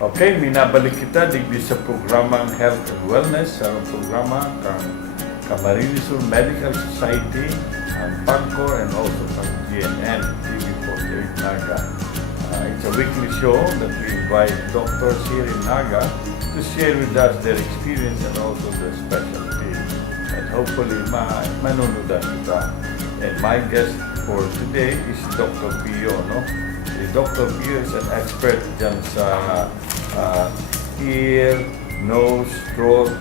Okay, minabalik kita digdi sa programang Health and Wellness sa programa kang Camarines Sur Medical Society, ang PAGCOR, and also from GNN, TV48 Naga. It's a weekly show that we invite doctors here in Naga to share with us their experience and also their specialty. And hopefully, manunood kita. And my guest for today is Dr. Pio, no? Si Dr. Pio is an expert dyan sa ear, nose, throat,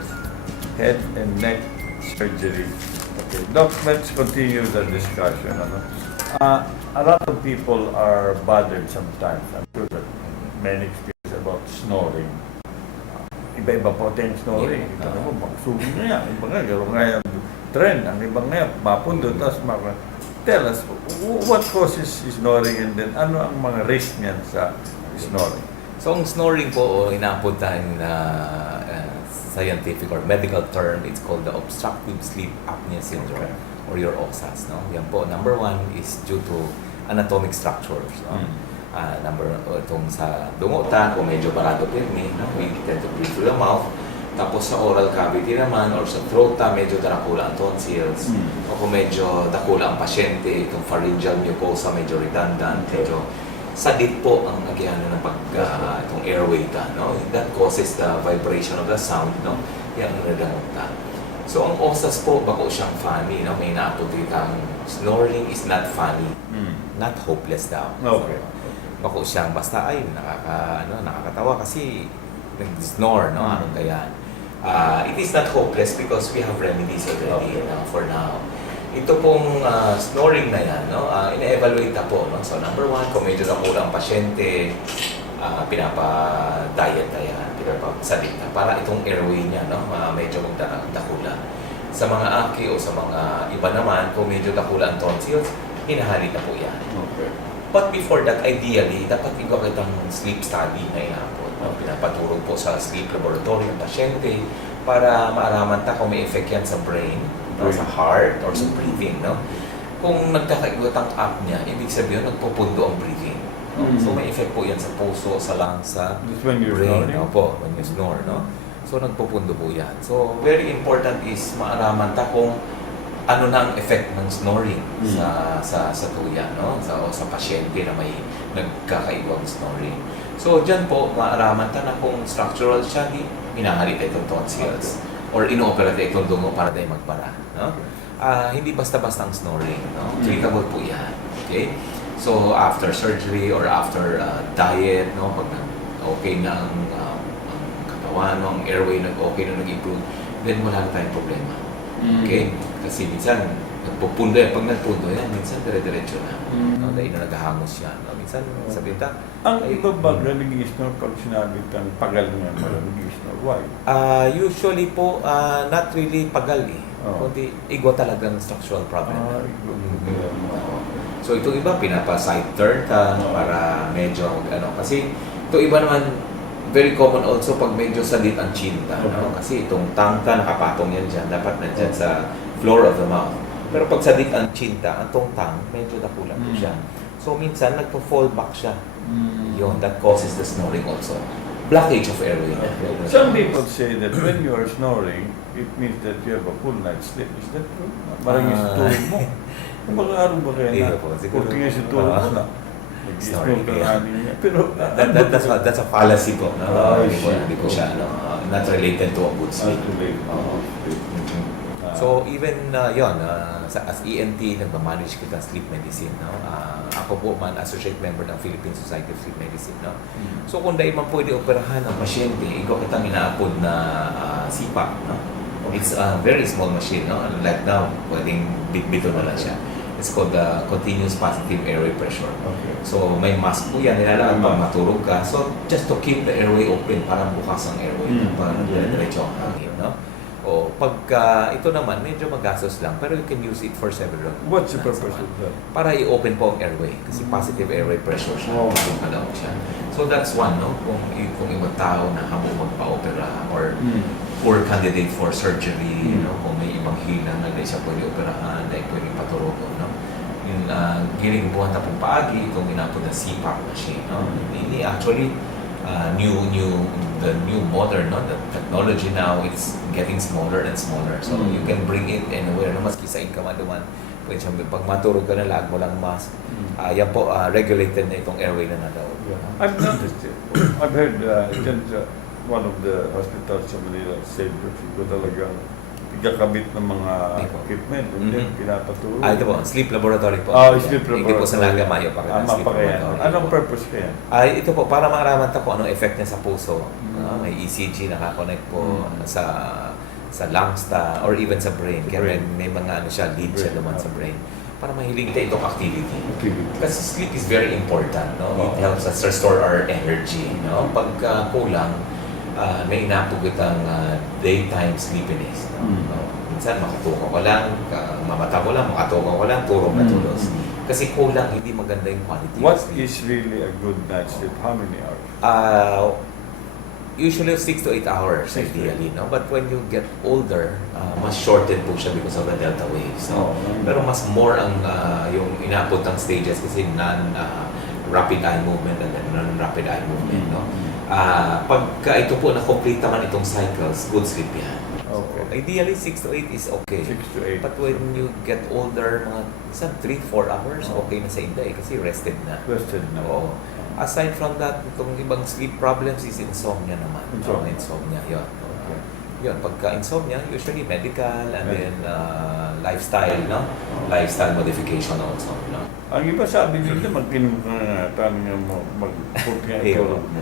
head and neck surgery. Okay, Doc, let's continue the discussion. Ano? A lot of people are bothered sometimes. I'm sure that many experience about snoring. Iba-iba po tayo snoring. Yeah. Ito mo, magsugi na yan. Iba nga, gano'n nga yung trend. Ang iba nga, mapundot. Tapos tell us, what causes snoring and then ano ang mga risk niyan sa snoring? So, ang snoring po, inapuntahan na scientific or medical term, it's called the obstructive sleep apnea syndrome, Okay. or your OSAS. No? Yan po, number one is due to anatomic structures. No? Itong sa dungutan, kung medyo barado pirmi, no? We tend to breathe through the mouth. Tapos sa oral cavity naman, or sa throat, medyo dakula ang tonsils. O kung medyo dakula ang pasyente, itong pharyngeal mucosa, medyo redundant, medyo sadit po ang nagyano ng itong airway ka, no? That causes the vibration of the sound, no? Yan ang nadamutan. So, ang OSAS po, bako siyang funny, no? May naaputitang snoring is not funny, not hopeless daw. Okay. So, bako siyang basta ay nakakatawa kasi nag-snore, no? Anong kaya? It is not hopeless because we have remedies already, no? For now. Ito pong snoring na yan, no? Ina-evaluate na po, no? So, number one, kung medyo nakulang ang pasyente, pinapa-diet na yan, pinapa-salit na, para itong airway niya, no? Medyo dakula. Sa mga aki o sa mga iba naman, kung medyo dakula ang tonsils, hinahalit na po yan. Okay. But before that, ideally, dapat ikaw kitang sleep study na inapot. No? Pinapaturo po sa sleep laboratory ng pasyente para maaraman ta kung may effect yan sa brain, no? Sa heart, or sa breathing. No? Kung nagkakaigot ang apnea, ibig sabihin nagpupundo ang breathing. No? So may effect po yan sa puso, sa lungs, sa This when you're brain. snoring? Opo, when you snore. No? So nagpupundo po yan. So very important is maaraman ta kung ano na ang effect ng snoring sa tuya, no? Sa pasyente na may nagkakaiwang snoring. So, dyan po, maaraman ta na kung structural siya, hinahalita itong tonsils or ino-operate itong dungo para tayo magpara, no? Hindi basta-basta ang snoring, no? Treatable po yan, okay? So, after surgery or after diet, no? Pag okay na ang katawan, no? Ang airway okay na nag-improve, then wala na tayong problema. Okay? Kasi minsan, nagpupundo yan. Pag nagpundo yan, minsan dire-diretso na. No? Dahil na naghahangos yan. No? Minsan, sabihin ta, Ang iba ba nag-i-snore pag sinabi kang pagal nga nag-i-snore? Why? usually po, not really pagal eh. Oh. Kundi igwa talagang structural problem. Oo. So ito iba, pinapa-side turn ka para medyo kasi ito iba naman, very common also pag medyo salit ang chin ka, no? Kasi itong tongue ka, nakapatong yan dyan, dapat nandyan sa floor of the mouth. Pero pag salit ang chin ka, ang tongue, medyo dakulan po siya. So minsan, nagpo-fall back siya. Yun, that causes the snoring also. Blockage of airway. Some people say that when you are snoring, it means that you have a full night's sleep. Is that true? Parang yung tulog mo. Kung baka araw ba kaya Hindi na? po, siguro. Kung tingin sa tulog mo na. Snoring, Nag-i-snore ka yeah. niya. Pero, That's a fallacy po. No? shit. Hindi po siya not related to a good sleep. So even as ENT, nagmamanage kita sleep medicine. No? Ako po man, associate member ng Philippine Society of Sleep Medicine. No? So kung dahil man pwede operahan ang pasyente, ikaw kitang inaapod na CPAP. No? It's a very small machine. No? Like now, pwedeng bit-bito na lang siya. It's called the Continuous Positive Airway Pressure. Okay. So may mask po yan, nilalagay pag matulog ka. So just to keep the airway open, parang bukas ang airway, para diretso ang hangin. No? O pagka ito naman, medyo magastos lang, pero you can use it for several. What's the purpose of that? Para i-open po ang airway, kasi positive airway pressure siya, kung kalawag siya. So that's one, no? Kung ibang tao na habang magpa-opera or poor candidate for surgery, you know, kung may ibang hinang na hindi siya pwede operahan, dahil pwede paturugo, no? Yung giring buwan na pong paagi, itong ginapon na CPAP machine, no? Ini actually, the new modern, no? The technology now, it's getting smaller and smaller. So you can bring it anywhere, no? Maski sa Inkamanduman. Pwede siya, pag maturog ka na, lag mo lang mask. Yan po, regulated na itong airway na nadaw. I've noticed it. I've heard one of the hospitals sa Manila said that ito talagang pagkakabit ng mga equipment, hindi pinapatulog. Ito po, sleep laboratory po. Sleep laboratory. Hindi po sa Nagamayo pa rin sleep laboratory. Anong purpose kaya? Ito po, para maaraman ta kung anong effect niya sa puso. May ECG nakakonect po sa lungs ta, or even sa brain. Kaya may mga ano siya, lead siya naman sa brain. Para mahiling tayo itong activity. Kasi sleep is very important, no? It helps us restore our energy, no? Pag kulang, may inapugot ang daytime sleepiness. No? Minsan makatukaw ka lang, mamata mo lang, makatukaw ka lang, turong na tulos. Kasi kulang, hindi maganda yung quality. What is really a good night's sleep? How many hours? Usually 6 to 8 hours 6 to 8. ideally, no? But when you get older, mas shortened po siya because of the delta waves, no? Pero mas more ang yung inaabot ng stages kasi non-rapid eye movement and then non-rapid eye movement, no? Pagka ito po na-complete naman itong cycles, good sleep yan. Okay. So, ideally 6 to 8 is okay. 6 to 8. But when you get older, mga isang 3-4 hours, okay na sa inday kasi rested na. Rested na. Oo. Aside from that, itong ibang sleep problems is insomnia naman. Insomnia. Insomnia, yun. Okay. Yun, pagka insomnia, usually medical and then lifestyle, no? Lifestyle modification also, no? Ang iba sabi nila, mag-inom ka na, tanong mo, mag-put nga tulog mo.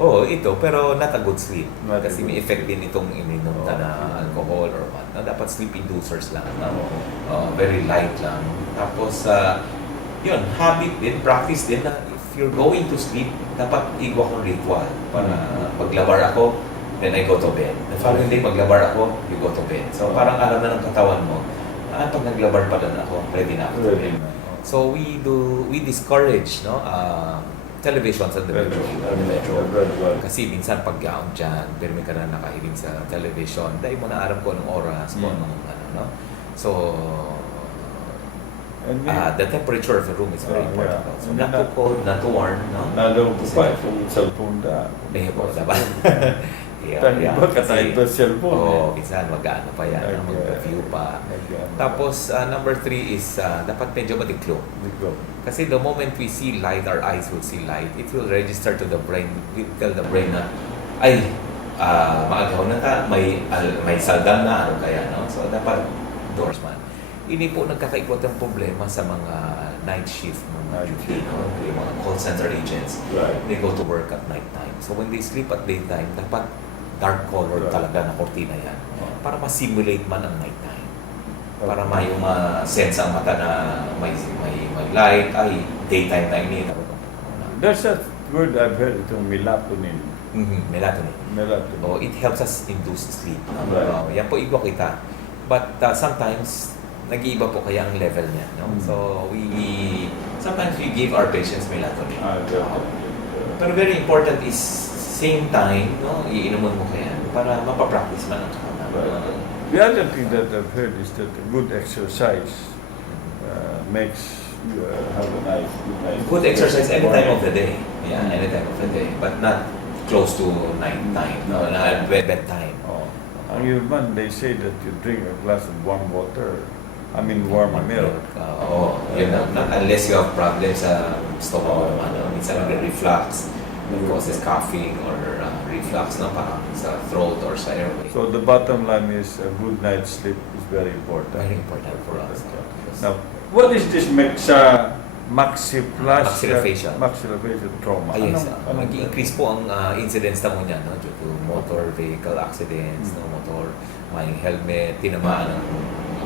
Oo, ito, pero not a good sleep. Not a Kasi good may effect din itong ininom ka na alcohol or what. No? Dapat sleep inducers lang. No? Very light lang. Tapos, yun, habit din, practice din na if you're going to sleep, dapat igwa kong ritual. Para paglabar ako, then I go to bed. The following day, paglabar ako, you go to bed. So, parang alam na ng katawan mo, pag naglabar pa na ako, ready na ako to bed. So, we discourage, no? Television sa the bedroom. Kasi minsan pag-gown dyan, pero may ka na nakahiling sa television, dahil mo na alam ko anong oras, kung anong ano, no? So, the temperature of the room is very important also. Not too cold, not too warm, no? Nalaw ko pa itong cellphone da. Po, diba? Iba katahit pa cellphone. Oo, minsan mag-ano pa yan, mag-view pa. Tapos, number 3 is, dapat medyo matiklo. Kasi the moment we see light, our eyes will see light, it will register to the brain, we tell the brain na, ay, maagaw na ta, may saldan na, ano kaya, no? So, dapat doors man. Ini po nagkakaikot ang problema sa mga night shift, mga duty, no? Yung mga call center agents. They go to work at night time. So, when they sleep at daytime, dapat dark color talaga na kortina yan. Para ma-simulate man ang night time. Para may sense ang mata na may light, ay daytime na ini. There's a word I've heard, itong melatonin. Melatonin. Melatonin. It helps us induce sleep. Right. Yan po igwa kita. But sometimes, nag-iiba po kaya ang level niya. No? So, sometimes we give our patients melatonin. Pero very important is same time, no? Iinuman mo kaya para mapapractice man ang katawan. The other thing that I've heard is that good exercise makes you have a nice Good exercise any time of the day. Yeah, any time of the day. But not close to night time, no? Bedtime. Ang iba, they say that you drink a glass of warm water. I mean, warm milk. Yun na. Unless you have problems sa stomach or ano. Minsan nag-reflux. It causes coughing or reflux na parang sa throat or sa airway. So the bottom line is a good night's sleep is very important. Very important for us. Now, what is this maxillofacial trauma? Yes, nag-increase po ang incidence tamo niya, no? Due to motor vehicle accidents, no? Motor, may helmet, tinamaan ng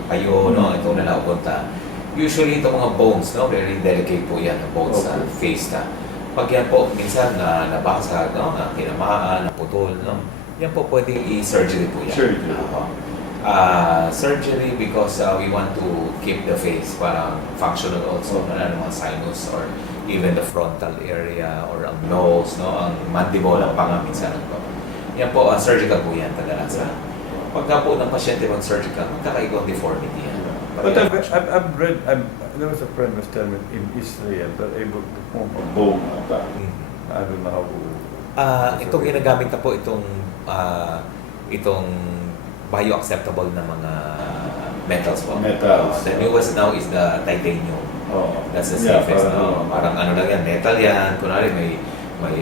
kayo, no? Ito na naupunta. Usually, ito mga bones, no? Very delicate po yan, ang bones sa face na. Pag yan po, minsan nabasag, no? Tinamaan, naputol, no? Yan po pwedeng i-surgery po yan. Surgery because we want to keep the face parang functional also, mga sinus or even the frontal area or ang nose, no? Ang mandible, ang panga minsan. Yan po, surgical po yan kadalasan. Pagka po ng pasyente mag-surgical, magkakaigong deformity yan. But I've read, there was a friend was telling me in Israel they're able to form a bone. I don't know how Itong ginagamit na po itong bioacceptable na mga metals po. Metals. The newest now is the titanium. Oh. That's the Yeah, safest. parang- Parang ano lang yan, metal yan. Kunwari may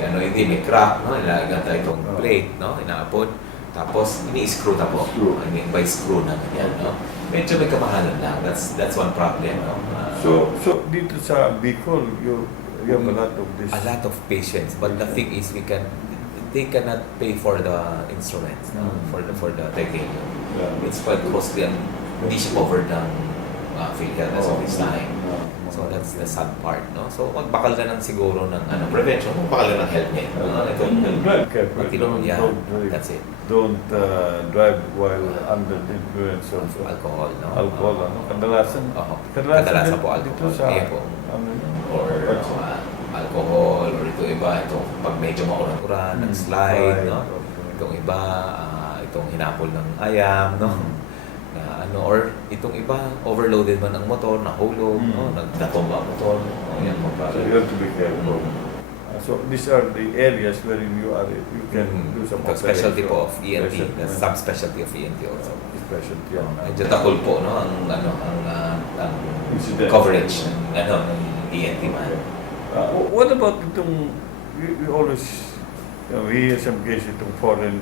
ano hindi, may crack, no? Ilalagyan tayo itong Oh. plate, no? Inaapod. Tapos ini-screw na po. Screw. I mean, by screw na yan, no? Medyo may kamahalan lang. That's one problem, no? So dito sa Bicol, you have a lot of this. A lot of patients, but the thing is they cannot pay for the instruments, no? For the titanium. Yeah. It's quite costly and hindi siya covered ng PhilHealth as of this time. So that's the sad part, no? So magbakal ka ng siguro ng prevention, magbakal ka ng health net. Drive careful. Matino, yeah, Don't drive. that's it. Don't drive while under the influence of Alcohol, no? alcohol. Ano? Kadalasan. Oo. Kadalasan po dito alcohol. sa Iya po. ano yun? Or alcohol, or ito iba, itong pag medyo maulan-ulan, nag-slide, no? Itong iba, itong hinapol ng ayam, no? Na or itong iba, overloaded man ang motor, nahulog, no? Nagtatomba ang motor, no? Yan po So you have to be careful. So these are the areas wherein you can do some The specialty operation. po of ENT, the Specialty. subspecialty of ENT also. Specialty yan. Medyo takol po, no? Ang Incident. coverage ng ENT man. What about itong, we always, we hear some case itong foreign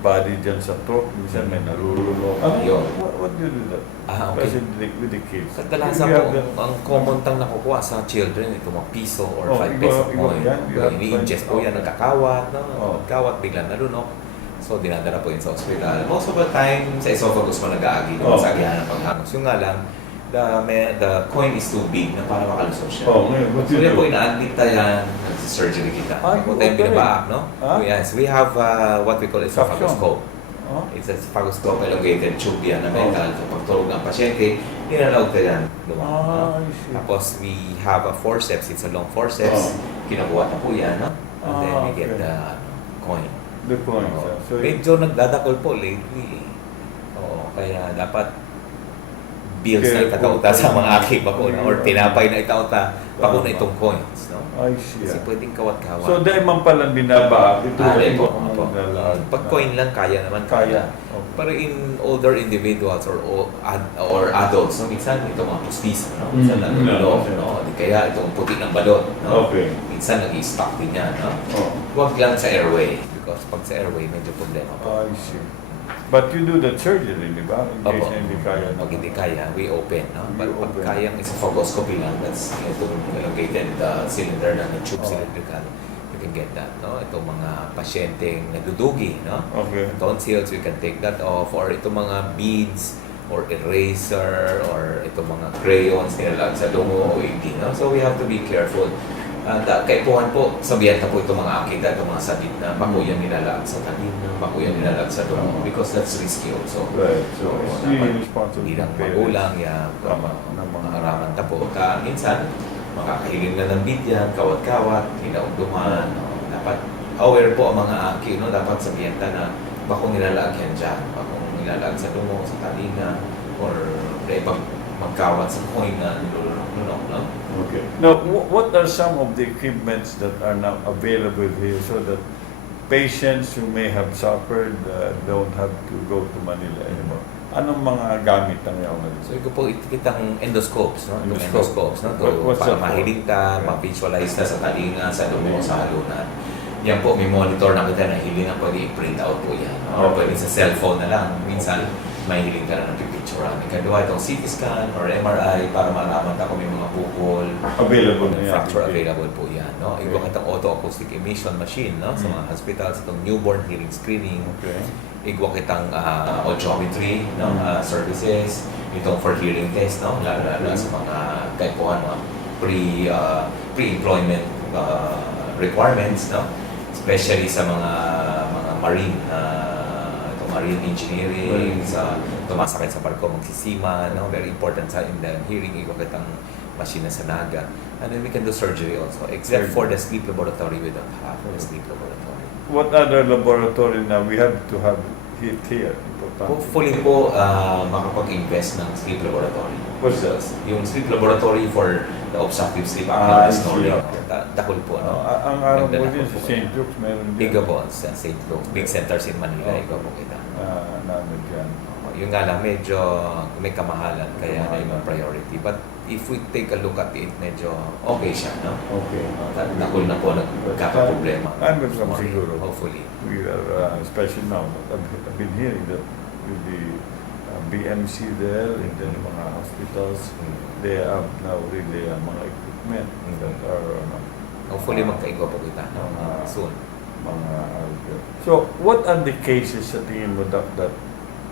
body dyan sa throat, minsan may narulunok. Yun. What do you do that? Okay. Especially with the kids. Kadalasan We have po, that- ang common tang nakukuha sa children, ito mga piso or Oh, 5 iba- peso iba coin. yan. You have Ini-ingest po five- yan, nagkakawat, no? Oh. Nagkawat, biglang nalunok. So, dinadala po yun sa ospital. Most of the time, sa esophagus mo nag-aagi, Oh. sa agyahan ng paghangos. Yung nga lang, the coin is too big na para makalusot siya. Oh, ngayon, what So, do you yan po, do? ina-admit tayo, surgery kita. Ah, Ako you tayong operate? binabaak, no? Ah? Yes, we have what we call esophagoscope. Oh? It's a esophagoscope, elongated tube yan na metal. So, pag tulog ng pasyente, inalaw ka yan. I see. Tapos, we have a forceps. It's a long forceps. Oh. Kinukuha na po yan, no? And then we get okay. the coin. The coins. Oo. So, Medyo nagdadakol po lately. Oo, kaya dapat bills na Careful. itauta sa mga aki bakuna or tinapay na itauta bakuna Tama. itong coins, no? I see. Kasi pwedeng kawat-kawat. So, dahil man palang binabaak, ito Dahil po, ang po. nalalaan. Pag coin lang, kaya naman. Kaya. Okay. Pero in older individuals or adults, no, minsan itong mga pustiso, no? Minsan Mm. nalulok, Yeah. no? Di kaya itong puti ng balot, no? Okay. Minsan nag-i-stuck din yan, no? Oh. Huwag lang sa airway. Because pag sa airway, medyo problema pa. I see. But you do the surgery, di ba? In case Opo. na hindi kaya. Pag hindi kaya, we open, no? We But pag open. kayang esophagoscopy lang, that's itong elongated cylinder na tube Oh. cylindrical, you can get that, no? Itong mga pasyenteng nadudugi, no? Okay. Tonsils, we can take that off. Or itong mga beads, or eraser, or itong mga crayons nilalag sa dungo o hindi, no? So we have to be careful. At kaipuhan po, sabihan na po itong mga akita, itong mga sabit na bakuyan nilalag sa talim, bakuyan nilalag sa dungo, because that's risky also. Right. So, it's really responsible. Hindi lang for parents. magulang, yan, Tama. mga haraman tapo. Minsan, makakahiling na ng bidyan, kawat-kawat, hinaugduman. No? Dapat aware po ang mga aki, no? Dapat sabihan na bakong nilalag yan dyan, bakong nilalag sa dungo, sa talinga, or pag magkawat sa coin na nilulunok, no? Okay. Now, what are some of the equipments that are now available here so that patients who may have suffered don't have to go to Manila anymore? Anong mga gamit ang yaon na So, ito po itong endoscopes, no? Itong Endoscope. endoscopes, no? What's Para that for? mahiling ka, Yeah. ma-visualize ka sa talinga, sa dumo, sa halunan. Yan po, may monitor na kita na hilingan, pwede i-print out po yan. Or Okay. pwede sa cellphone na lang. Minsan, may hiling ka na ng pipicturean. Ikaduha itong CT scan or MRI para malaman ka kung may mga bukol, Available na may yan. fracture available po yan. No? Okay. Igwa kitang auto-acoustic emission machine, no? Sa mga hospitals, itong newborn hearing screening. Okay. Igwa kitang audiometry, no? Services, itong for hearing test, no? Lalo sa mga kaipuhan, mga pre-employment requirements, no? Especially sa mga marine marine engineering, sa tumasakay sa barko, magsisima, no? Very important sa in the hearing, igwa kitang machine na sa naga. And then we can do surgery also, except for the sleep laboratory, we don't have the sleep laboratory. What other laboratory na we have to have it here? Important. Hopefully po, makapag-invest ng sleep laboratory. What's that? Yung sleep laboratory for the obstructive sleep Ah, apnea or snoring. I see, okay. Dakul po, no? Ang araw Ganda mo na din po sa po St. yan. Luke's, meron din. Iga po, sa St. Luke. Big centers in Manila, Okay. iga po kita. Namin dyan. Yun nga lang, medyo may kamahalan, kaya na yung priority. But if we take a look at it, medyo okay siya, no? Okay. Dakul na po, nagkakaproblema. I'm welcome siguro. Hopefully. We are, especially now, I've been hearing that with the BMC there, and then mga hospitals, they have now really mga equipment that are Hopefully magkaigo po kita, no? Soon. mga So, what are the cases sa tingin mo, Doc, that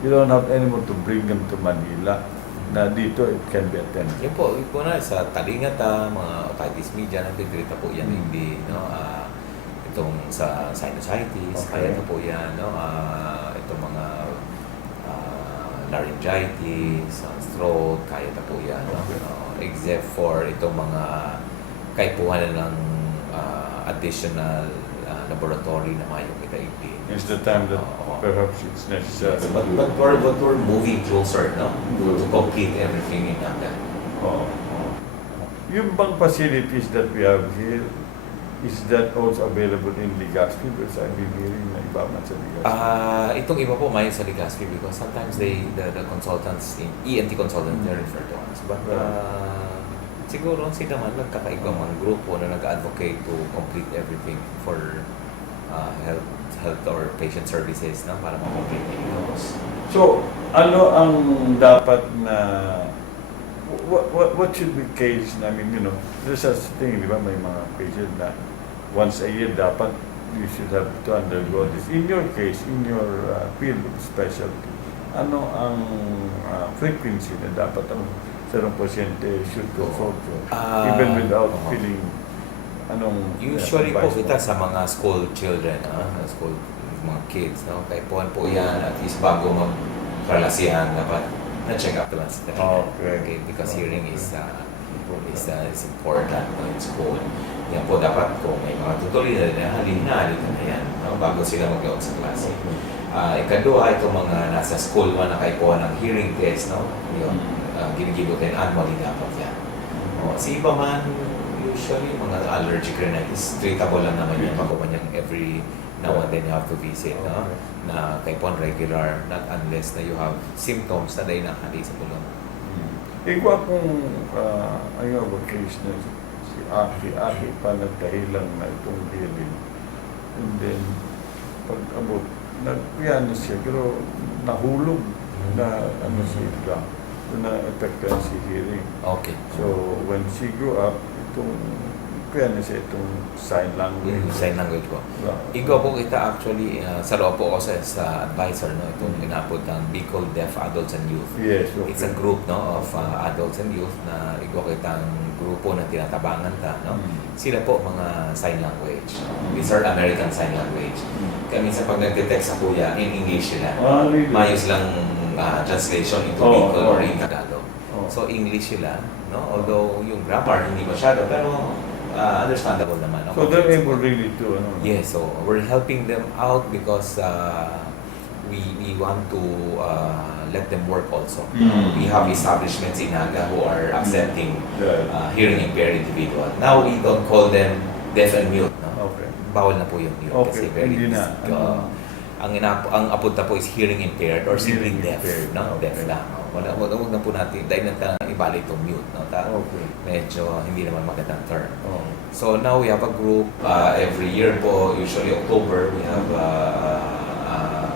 you don't have anyone to bring them to Manila na dito it can be attended? Yun po, sa Talingata, mga otitis media, nagtitrita po yan, hindi, no? Itong sa sinusitis, Okay. kaya na po yan, no? Itong mga laryngitis, throat, kaya na po yan, no? Okay. Except for itong mga kaipuhan ng additional laboratory na mayong itaigdi. It's the time that Oo. perhaps it's necessary. But we're moving closer, no? To complete everything in Naga. Oo. Yung bang facilities that we have here, is that also available in Legazpi? Because I've been hearing na iba man sa Legazpi. Itong iba po may sa Legazpi because sometimes the consultants, ENT consultants, they refer to us. But siguro sila man nagkakaibang mga grupo na nag-advocate to complete everything for health or patient services, no? Para ma-complete those. So, ano ang dapat na what should be case na, I mean, you know, there's such thing, di ba, may mga patient na once a year dapat you should have to undergo this. In your case, in your field of specialty, ano ang frequency na dapat ang sarong pasyente should go for even without feeling Usually po advice mo? kita sa mga school children, school mga kids, no? Kaya po yan, at least bago mag-kalasihan, dapat na-check up naman sa Okay. because hearing is important, no, in school. Yan po dapat kung may mga tutuloy na halin na yan, no? Bago sila mag-out sa klase. Ikadua, itong mga nasa school man nakaipuha ng hearing test, no? Yun, ginigibutin annually dapat yan. Sa iba man, usually mga allergic rhinitis, treatable lang naman yan. Bago man yung every now and then you have to visit, no? Na kaipuhan regular, not unless na you have symptoms na dahil nakali sa tulong. Ikaw kung ayaw ba case na si Aki pa nagdahilan na itong hearing. And then, pag abot, nagpiyano siya, pero nahulog na siya, na-epektuhan si hearing. Okay. So, when she grew up, itong itong sign language. Sign language po. Igo po kita actually, sa loob po ako sa advisor, no? Itong inapod ng Bicol Deaf Adults and Youth. Yes, okay. It's a group, no, of adults and youth na igo kitang grupo na tinatabangan ta, no? Sila po mga sign language. These are American Sign Language. Kaya minsan pag nagte-text sa kuya, in English sila. Really? Mayo silang translation into Bicol or in Tagalog. So English sila, no? Although yung grammar hindi masyado, pero understandable naman. So they're able really to, Yes, so we're helping them out because we want to let them work also. We have establishments in Naga who are accepting hearing impaired individual. Now we don't call them deaf and mute. No? Okay. Bawal na po yung mute kasi very hindi na. ang apod na po is hearing impaired or simply Hearing deaf, impaired. no? Okay. Deaf lang. Wag na po natin dahil ibalik itong mute, no? Okay. Medyo hindi naman magandang term. Oh. So now we have a group every year po, usually October, we have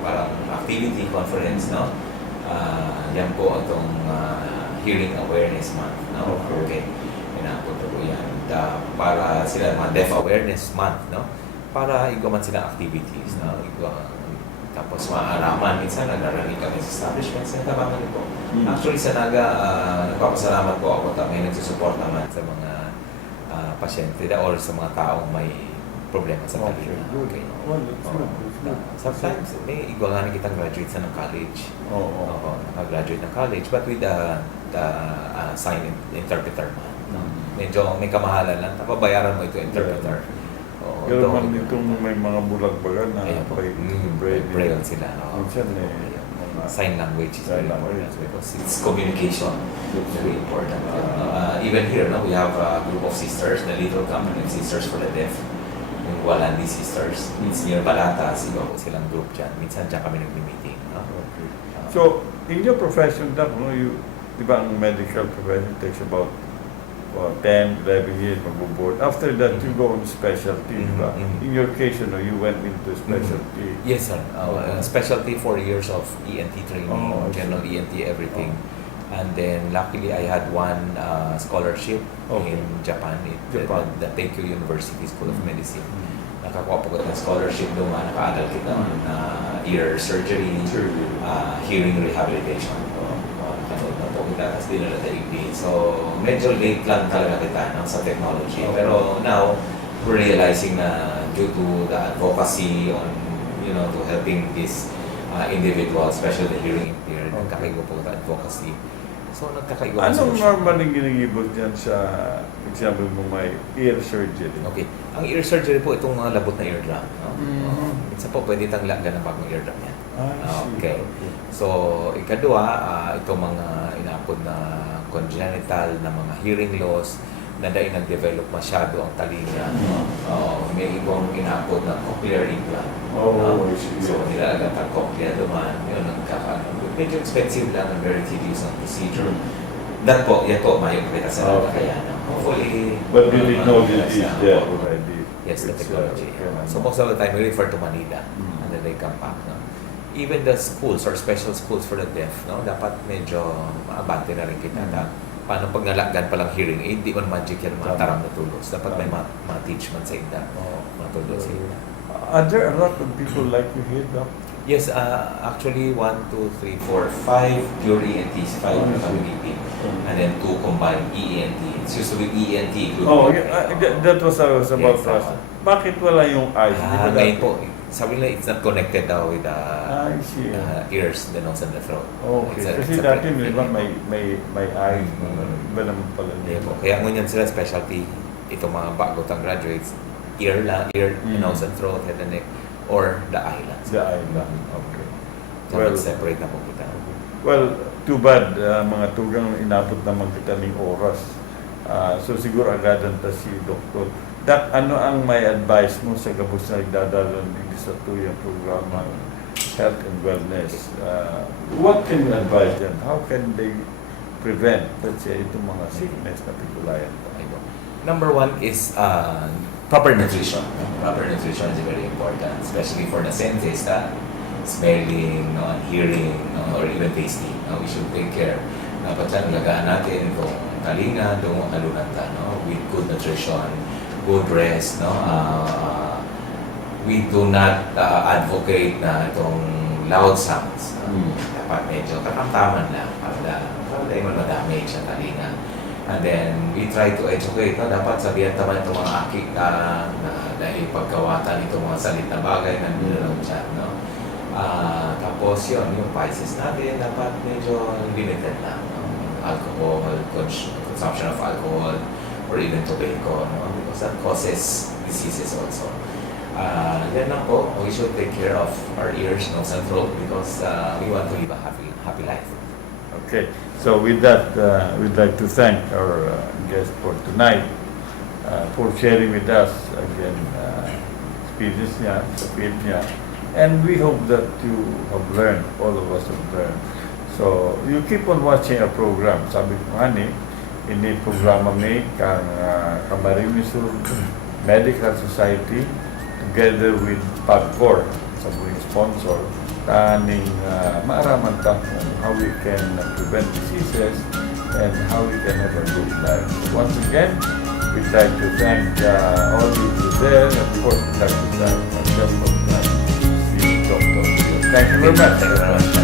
parang activity conference, no? Yan po itong Hearing Awareness Month, no? Okay. Inapunta po yan. Para sila, mga Deaf Awareness Month, no? Para igawan sila activities, no? Tapos maaraman, minsan nagrarami kami sa establishments, nagtabangan din po. Actually sa Naga, nagpapasalamat po ako at may nagsusupport naman sa mga pasyente or sa mga taong may problema sa talina. Okay. Well, it's good. Sometimes, may igwanganin kitang graduates na ng college. Oo, nakagraduate ng college, but with the sign interpreter man. No? Medyo may kamahalan lang, napabayaran mo ito interpreter. Pero man itong may mga bulagbagan na Braille sila. minsan sign language is Sign very important language. because it's communication. Very important. Even here, no, we have a group of sisters, the Little Company of Sisters for the Deaf. Yung Walandi Sisters. It's near Balatas. Iba po silang group dyan. Minsan dyan kami nag-meeting. No? Okay. So, in your profession, Doc, no, you, di ba ang medical profession takes about 10, 11 years magbo-board. After that, you go on specialty, di ba? Mhm. In your case, you know, you went into specialty. Yes, sir. Specialty 4 years of ENT training, Oh, I see. general ENT, everything. And then, luckily, I had one scholarship Okay. in Japan, Japan. the Teikyo University School of Mm. Medicine. Nakakuha po ko ng scholarship doon, nakaaral kita na ear surgery, hearing rehabilitation. Nakanood na po kita, tapos dinala sa AD. So, medyo late lang talaga kita no, sa technology. Okay. Pero now, we're realizing na due to the advocacy on, to helping this individual, especially the hearing impaired, Okay. nagkakaiba po the advocacy. So, nagkakaiba ang Anong solution. normally ginigibot dyan sa example mo may ear surgery? Okay. Ang ear surgery po, itong mga labot na eardrum. No? Mhm. Minsan po, pwede itang lagyan ng bagong eardrum yan. I see. Okay. So, ikadua, itong mga inaapod na congenital na mga hearing loss na dahil nag-develop masyado ang talinga. May ibang inaapod na cochlear implant. Oh, I see. So, nilalagan ang cochlea duman. Yun, medyo expensive lang and very tedious ang procedure. That po, yan po, mayo kita sa Okay. kaya hopefully, But you didn't know this is there already. yes, the It's, technology. okay. So most of the time, we refer to Manila Mm. and then they come back. No? Even the schools or special schools for the deaf, no, dapat medyo maabante na rin kita. Mm. Paano pag nalagyan pa lang hearing aid, di man magic yan, mga Tama. taram na tulos. Dapat may Tama. ma-teach man sa inda, Oh. matulos sa inda. Are there a lot of people like you here, Doc? Yes, actually 1, 2, 3, 4, 5 pure ENTs, 5 Oh, I na see. community, and then 2 combined ENT. It's used to be ENT group. Oh, yeah, that was I was about Yes, to ask. tama. Bakit wala yung eyes? Di ba Ngayon dati- po, sabi nila it's not connected daw with the I see. ears, the nose, and the throat. Okay. It's a- Kasi it's a dati, separate di ba, thing. may eyes. Mm. Iba naman pala. Hindi po. Kaya ngunyan sila specialty, itong mga bago tang graduates, ear, Mm. nose and throat, head and neck, or the eye lang. The eye lang. Okay. So, Well- separate na po kita. Well, too bad, mga tugang inabot naman kita ng oras. So siguro agadan ta si Doktor. Dak, ano ang may advice mo sa gabos na nagdadalan dito sa tuyang programa Health and Wellness? What can you advise them? How can they prevent, let's say, itong mga sickness na pigulayan? Okay po. Number 1 is proper nutrition. Proper nutrition is very important, especially for the senses, smelling, no, hearing, no, or even tasting. No? We should take care. Dapat lang lagaan natin itong kalinga, itong kalunatan, no? With good nutrition, good rest. No? We do not advocate na itong loud sounds. No? Dapat medyo katamtaman lang para di man ma-damage ang talinga. And then, we try to educate. No? Dapat sabihan naman itong mga akik na dahil pagkawatan itong mga salit na bagay na nilalang dyan. No? Tapos yun, yung vices natin, dapat medyo limited lang. No? Alcohol, consumption of alcohol, or even tobacco. No? Because that causes diseases also. Yan lang po, we should take care of our ears, nose, and throat because we want to live a happy life. Okay, so with that, we'd like to thank our guest for tonight for sharing with us again experience niya, sa field niya. And we hope that you have learned, all of us have learned. So, you keep on watching our program. Sabi ko nga ni, ini programa may kang Camarines Sur Medical Society together with PAGCOR sa buong sponsor kaning maaraman ta kung how we can prevent diseases and how we can have a good life. So once again, we'd like to thank all of you there and of course we'd like to thank myself, si Dr. Thank you very much. Thank you very much.